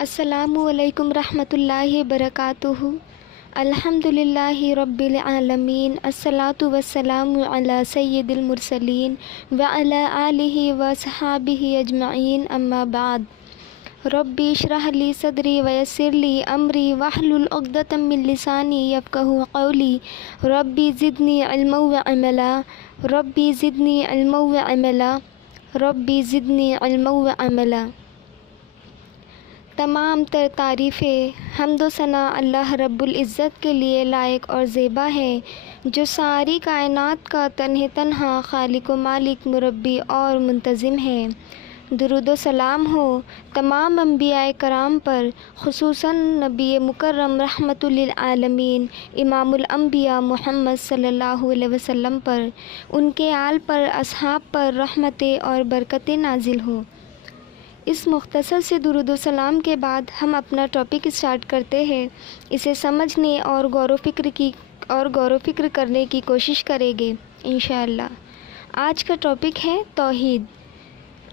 السلام علیکم رحمۃ اللہ وبرکاتہ۔ الحمدللہ رب العالمین، الصلاۃ والسلام علی سید المرسلین وعلی آلہ وصحابہ اجمعین، اما بعد۔ رب اشرح لی صدری ویسر لی امری واحلل عقدۃ من لسانی یفقہوا قولی۔ رب زدنی علما وعملا، رب زدنی علما وعملا، رب زدنی علما وعملا۔ تمام تر تعریفیں، حمد و ثنا اللہ رب العزت کے لیے لائق اور زیبا ہے، جو ساری کائنات کا تنہا خالق و مالک، مربی اور منتظم ہے۔ درود و سلام ہو تمام انبیاء کرام پر، خصوصاً نبی مکرم رحمۃ للعالمین امام الانبیاء محمد صلی اللہ علیہ وسلم پر، ان کے آل پر، اصحاب پر رحمتیں اور برکتیں نازل ہوں۔ اس مختصر سے درود و سلام کے بعد ہم اپنا ٹاپک اسٹارٹ کرتے ہیں۔ اسے سمجھنے اور غور و فکر کرنے کی کوشش کریں گے انشاءاللہ۔ آج کا ٹاپک ہے توحید۔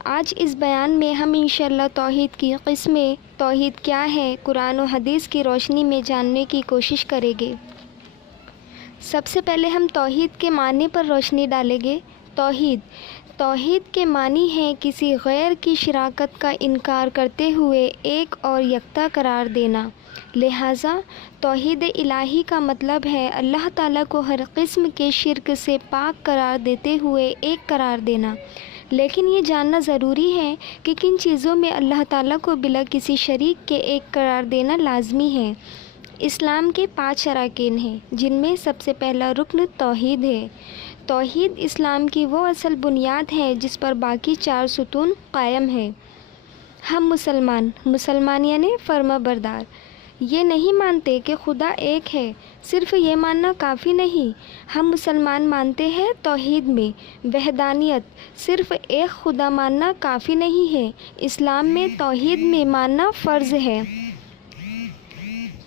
آج اس بیان میں ہم انشاءاللہ توحید کی قسمیں، توحید کیا ہے، قرآن و حدیث کی روشنی میں جاننے کی کوشش کریں گے۔ سب سے پہلے ہم توحید کے معنی پر روشنی ڈالیں گے۔ توحید کے معنی ہے کسی غیر کی شراکت کا انکار کرتے ہوئے ایک اور یکتا قرار دینا۔ لہٰذا توحید الہی کا مطلب ہے اللہ تعالیٰ کو ہر قسم کے شرک سے پاک قرار دیتے ہوئے ایک قرار دینا۔ لیکن یہ جاننا ضروری ہے کہ کن چیزوں میں اللہ تعالیٰ کو بلا کسی شریک کے ایک قرار دینا لازمی ہے۔ اسلام کے 5 ارکان ہیں، جن میں سب سے پہلا رکن توحید ہے۔ توحید اسلام کی وہ اصل بنیاد ہے جس پر باقی 4 ستون قائم ہیں۔ ہم مسلمان یعنی فرما بردار، یہ نہیں مانتے کہ خدا ایک ہے۔ صرف یہ ماننا کافی نہیں، ہم مسلمان مانتے ہیں توحید میں وحدانیت، صرف ایک خدا ماننا کافی نہیں ہے۔ اسلام میں توحید میں ماننا فرض ہے۔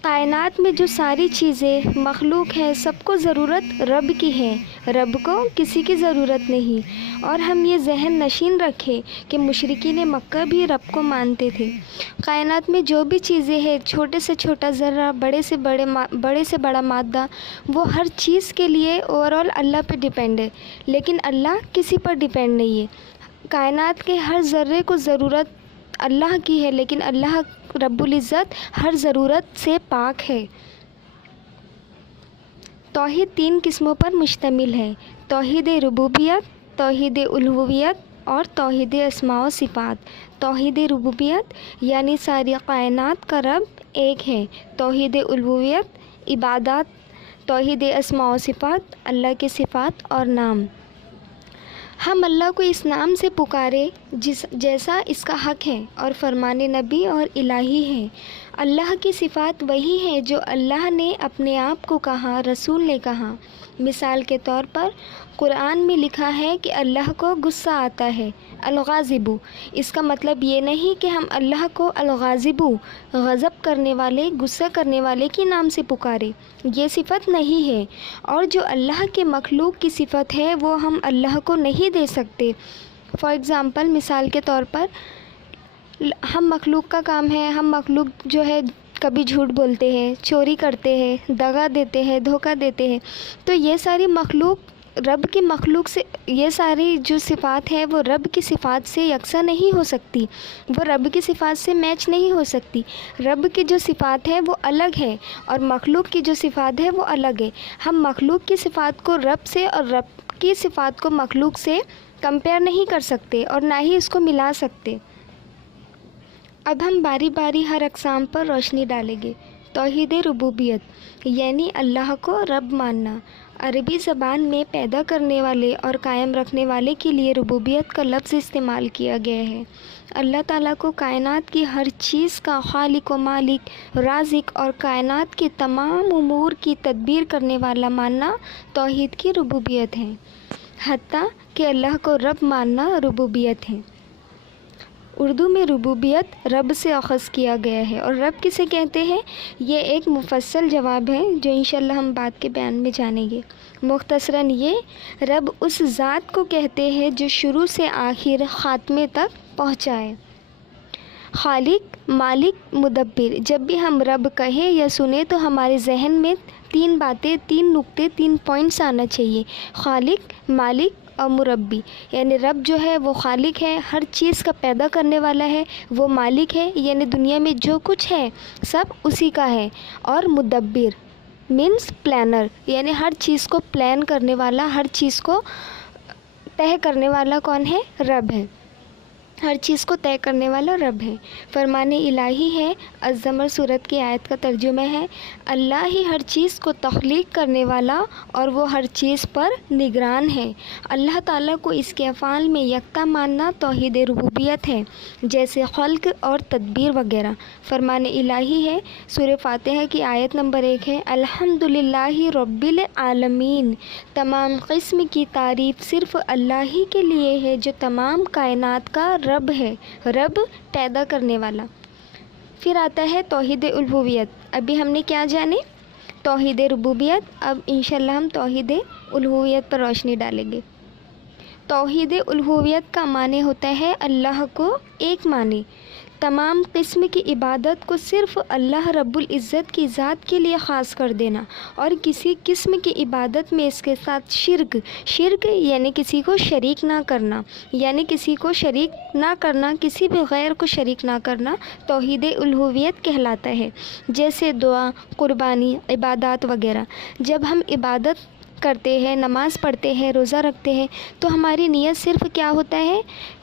کائنات میں جو ساری چیزیں مخلوق ہیں، سب کو ضرورت رب کی ہے، رب کو کسی کی ضرورت نہیں۔ اور ہم یہ ذہن نشین رکھیں کہ مشرکین مکہ بھی رب کو مانتے تھے۔ کائنات میں جو بھی چیزیں ہیں، چھوٹے سے چھوٹا ذرہ، بڑے سے بڑا مادہ، وہ ہر چیز کے لیے اوورآل اللہ پہ ڈیپینڈ ہے، لیکن اللہ کسی پر ڈیپینڈ نہیں ہے۔ کائنات کے ہر ذرے کو ضرورت اللہ کی ہے، لیکن اللہ رب العزت ہر ضرورت سے پاک ہے۔ توحید 3 قسموں پر مشتمل ہے: توحید ربوبیت، توحید الوہیت اور توحید اسماء و صفات۔ توحید ربوبیت یعنی ساری کائنات کا رب ایک ہے۔ توحید الوہیت عبادات، توحید اسماء و صفات اللہ کے صفات اور نام۔ ہم اللہ کو اس نام سے پکارے جیسا اس کا حق ہے اور فرمان نبی اور الہی ہے۔ اللہ کی صفات وہی ہے جو اللہ نے اپنے آپ کو کہا، رسول نے کہا۔ مثال کے طور پر قرآن میں لکھا ہے کہ اللہ کو غصہ آتا ہے، الغاضب۔ اس کا مطلب یہ نہیں کہ ہم اللہ کو الغاضب، غضب کرنے والے، غصہ کرنے والے کے نام سے پکارے، یہ صفت نہیں ہے۔ اور جو اللہ کے مخلوق کی صفت ہے وہ ہم اللہ کو نہیں دے سکتے۔ فار ایگزامپل، مثال کے طور پر ہم مخلوق کا کام ہے، ہم مخلوق جو ہے کبھی جھوٹ بولتے ہیں، چوری کرتے ہیں، دغا دیتے ہیں، دھوکہ دیتے ہیں، تو یہ ساری مخلوق رب کی مخلوق سے، یہ ساری جو صفات ہے وہ رب کی صفات سے یکساں نہیں ہو سکتی، وہ رب کی صفات سے میچ نہیں ہو سکتی۔ رب کی جو صفات ہے وہ الگ ہے اور مخلوق کی جو صفات ہے وہ الگ ہے۔ ہم مخلوق کی صفات کو رب سے اور رب کی صفات کو مخلوق سے کمپیئر نہیں کر سکتے اور نہ ہی اس کو ملا سکتے۔ اب ہم باری باری ہر اقسام پر روشنی ڈالیں گے۔ توحید ربوبیت یعنی اللہ کو رب ماننا۔ عربی زبان میں پیدا کرنے والے اور قائم رکھنے والے کے لیے ربوبیت کا لفظ استعمال کیا گیا ہے۔ اللہ تعالیٰ کو کائنات کی ہر چیز کا خالق و مالک، رازق اور کائنات کے تمام امور کی تدبیر کرنے والا ماننا توحید کی ربوبیت ہے۔ حتیٰ کہ اللہ کو رب ماننا ربوبیت ہے۔ اردو میں ربوبیت رب سے اخذ کیا گیا ہے، اور رب کسے کہتے ہیں یہ ایک مفصل جواب ہے جو انشاءاللہ ہم بعد کے بیان میں جانیں گے۔ مختصراً یہ رب اس ذات کو کہتے ہیں جو شروع سے آخر خاتمے تک پہنچائے۔ خالق، مالک، مدبر۔ جب بھی ہم رب کہیں یا سنیں تو ہمارے ذہن میں 3 باتیں، 3 نقطے، 3 پوائنٹس آنا چاہیے: خالق، مالک اور مربی۔ یعنی رب جو ہے وہ خالق ہے، ہر چیز کا پیدا کرنے والا ہے۔ وہ مالک ہے، یعنی دنیا میں جو کچھ ہے سب اسی کا ہے۔ اور مدبر مینس پلانر، یعنی ہر چیز کو پلان کرنے والا، ہر چیز کو طے کرنے والا کون ہے؟ رب ہے۔ ہر چیز کو طے کرنے والا رب ہے۔ فرمان الہی ہے، الزمر سورت کی آیت کا ترجمہ ہے: اللہ ہی ہر چیز کو تخلیق کرنے والا اور وہ ہر چیز پر نگران ہے۔ اللہ تعالیٰ کو اس کے افعال میں یکتا ماننا توحید ربوبیت ہے، جیسے خلق اور تدبیر وغیرہ۔ فرمان الہی ہے، سورہ فاتحہ کی آیت نمبر 1 ہے: الحمدللہ رب العالمین، تمام قسم کی تعریف صرف اللہ ہی کے لیے ہے جو تمام کائنات کا رب ہے، رب پیدا کرنے والا۔ پھر آتا ہے توحید الوہیت۔ ابھی ہم نے کیا جانے؟ توحید ربوبیت۔ اب انشاءاللہ ہم توحید الوہیت پر روشنی ڈالیں گے۔ توحید الوہیت کا معنی ہوتا ہے اللہ کو ایک مانے، تمام قسم کی عبادت کو صرف اللہ رب العزت کی ذات کے لیے خاص کر دینا، اور کسی قسم کی عبادت میں اس کے ساتھ شرک یعنی کسی کو شریک نہ کرنا، یعنی کسی کو شریک نہ کرنا، کسی بھی غیر کو شریک نہ کرنا توحید الوہیت کہلاتا ہے۔ جیسے دعا، قربانی، عبادات وغیرہ۔ جب ہم عبادت کرتے ہیں، نماز پڑھتے ہیں، روزہ رکھتے ہیں، تو ہماری نیت صرف کیا ہوتا ہے؟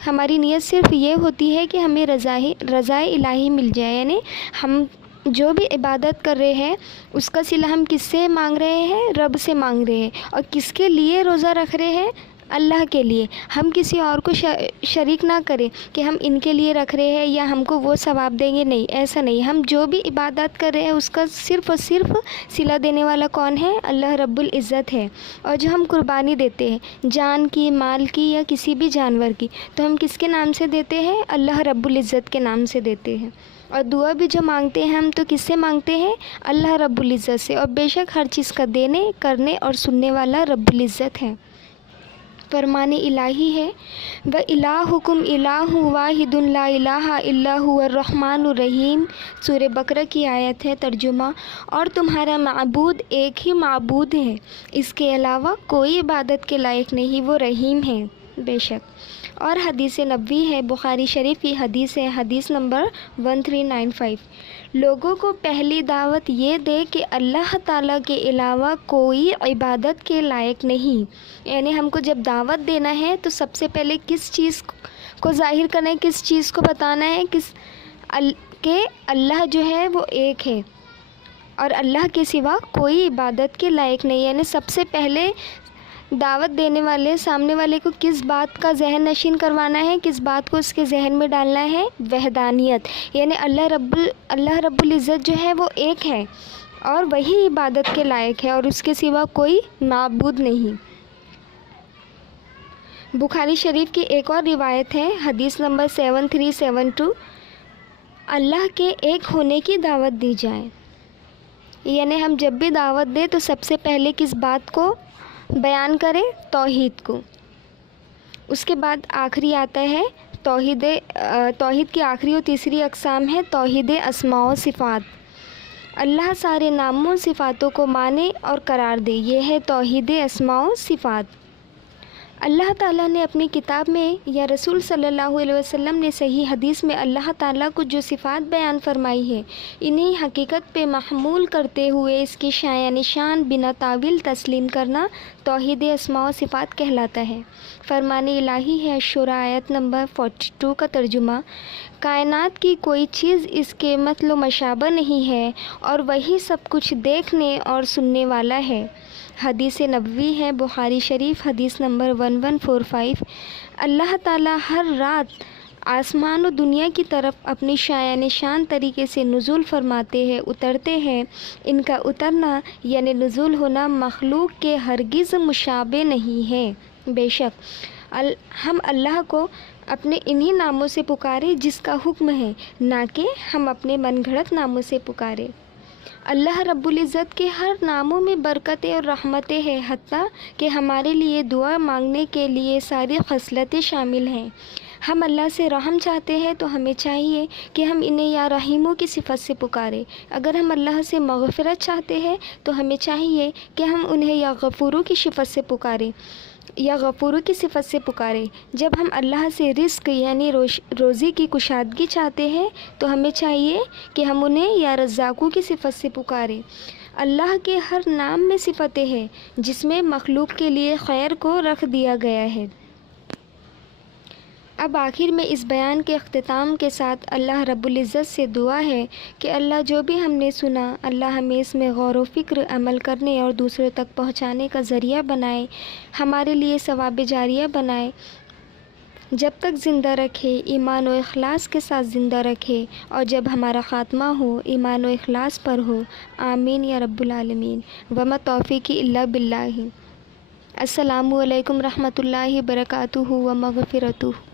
ہماری نیت صرف یہ ہوتی ہے کہ ہمیں رضا الہی مل جائے، یعنی ہم جو بھی عبادت کر رہے ہیں اس کا صلہ ہم کس سے مانگ رہے ہیں؟ رب سے مانگ رہے ہیں۔ اور کس کے لیے روزہ رکھ رہے ہیں؟ اللہ کے لیے۔ ہم کسی اور کو شریک نہ کریں کہ ہم ان کے لیے رکھ رہے ہیں یا ہم کو وہ ثواب دیں گے، نہیں، ایسا نہیں۔ ہم جو بھی عبادت کر رہے ہیں اس کا صرف اور صرف صلہ دینے والا کون ہے؟ اللہ رب العزت ہے۔ اور جو ہم قربانی دیتے ہیں جان کی، مال کی یا کسی بھی جانور کی، تو ہم کس کے نام سے دیتے ہیں؟ اللہ رب العزت کے نام سے دیتے ہیں۔ اور دعا بھی جو مانگتے ہیں ہم، تو کس سے مانگتے ہیں؟ اللہ رب العزت سے۔ اور بے شک ہر چیز کا دینے، کرنے اور سننے والا رب العزت ہے۔ فرمان الہی ہے: وَإِلَٰهُكُمْ إِلَٰهٌ وَاحِدٌ لَا إِلَٰهَ إِلَّا هُوَ الرَّحْمَٰنُ الرَّحِيمُ۔ سورہ بقرہ کی آیت ہے، ترجمہ: اور تمہارا معبود ایک ہی معبود ہے، اس کے علاوہ کوئی عبادت کے لائق نہیں، وہ رحیم ہے۔ بے شک۔ اور حدیث نبوی ہے، بخاری شریف کی حدیث ہے، حدیث نمبر 1395: لوگوں کو پہلی دعوت یہ دے کہ اللہ تعالیٰ کے علاوہ کوئی عبادت کے لائق نہیں۔ یعنی ہم کو جب دعوت دینا ہے تو سب سے پہلے کس چیز کو ظاہر کرنا ہے، کس چیز کو بتانا ہے کہ اللہ جو ہے وہ ایک ہے اور اللہ کے سوا کوئی عبادت کے لائق نہیں۔ یعنی سب سے پہلے دعوت دینے والے سامنے والے کو کس بات کا ذہن نشین کروانا ہے، کس بات کو اس کے ذہن میں ڈالنا ہے؟ وحدانیت، یعنی اللہ رب العزت جو ہے وہ ایک ہے اور وہی عبادت کے لائق ہے اور اس کے سوا کوئی معبود نہیں۔ بخاری شریف کی ایک اور روایت ہے، حدیث نمبر 7372: اللہ کے ایک ہونے کی دعوت دی جائے۔ یعنی ہم جب بھی دعوت دیں تو سب سے پہلے کس بات کو بیان کریں؟ توحید کو۔ اس کے بعد آخری آتا ہے توحید کی آخری اور تیسری اقسام ہے توحید اسماء و صفات۔ اللہ سارے ناموں صفاتوں کو مانے اور قرار دے، یہ ہے توحید اسماء و صفات۔ اللہ تعالیٰ نے اپنی کتاب میں یا رسول صلی اللہ علیہ وسلم نے صحیح حدیث میں اللہ تعالیٰ کو جو صفات بیان فرمائی ہے، انہیں حقیقت پہ محمول کرتے ہوئے اس کی شایان شان بنا تعویل تسلیم کرنا توحید اسماء و صفات کہلاتا ہے۔ فرمان الہی ہے، شورى آیت نمبر 42 کا ترجمہ: کائنات کی کوئی چیز اس کے مثل و مشابہ نہیں ہے اور وہی سب کچھ دیکھنے اور سننے والا ہے۔ حدیث نبوی ہے، بخاری شریف، حدیث نمبر 1145: اللہ تعالیٰ ہر رات آسمان و دنیا کی طرف اپنی شایان شان طریقے سے نزول فرماتے ہیں، اترتے ہیں۔ ان کا اترنا یعنی نزول ہونا مخلوق کے ہرگز مشابہ نہیں ہے۔ بے شک ہم اللہ کو اپنے انہی ناموں سے پکارے جس کا حکم ہے، نہ کہ ہم اپنے من گھڑت ناموں سے پکارے۔ اللہ رب العزت کے ہر ناموں میں برکتیں اور رحمتیں ہیں، حتیٰ کہ ہمارے لیے دعا مانگنے کے لیے ساری خصلتیں شامل ہیں۔ ہم اللہ سے رحم چاہتے ہیں تو ہمیں چاہیے کہ ہم انہیں یا رحیموں کی صفت سے پکاریں۔ اگر ہم اللہ سے مغفرت چاہتے ہیں تو ہمیں چاہیے کہ ہم انہیں یا غفوروں کی صفت سے پکاریں جب ہم اللہ سے رزق یعنی روزی کی کشادگی چاہتے ہیں تو ہمیں چاہیے کہ ہم انہیں یا رزاقوں کی صفت سے پکاریں۔ اللہ کے ہر نام میں صفتیں ہیں جس میں مخلوق کے لیے خیر کو رکھ دیا گیا ہے۔ اب آخر میں اس بیان کے اختتام کے ساتھ اللہ رب العزت سے دعا ہے کہ اللہ جو بھی ہم نے سنا، اللہ ہمیں اس میں غور و فکر عمل کرنے اور دوسروں تک پہنچانے کا ذریعہ بنائے، ہمارے لیے ثواب جاریہ بنائے، جب تک زندہ رکھے ایمان و اخلاص کے ساتھ زندہ رکھے، اور جب ہمارا خاتمہ ہو ایمان و اخلاص پر ہو۔ آمین یا رب العالمین۔ وما توفیقی الا باللہ۔ السلام علیکم رحمۃ اللہ وبرکاتہ و مغفرتہ۔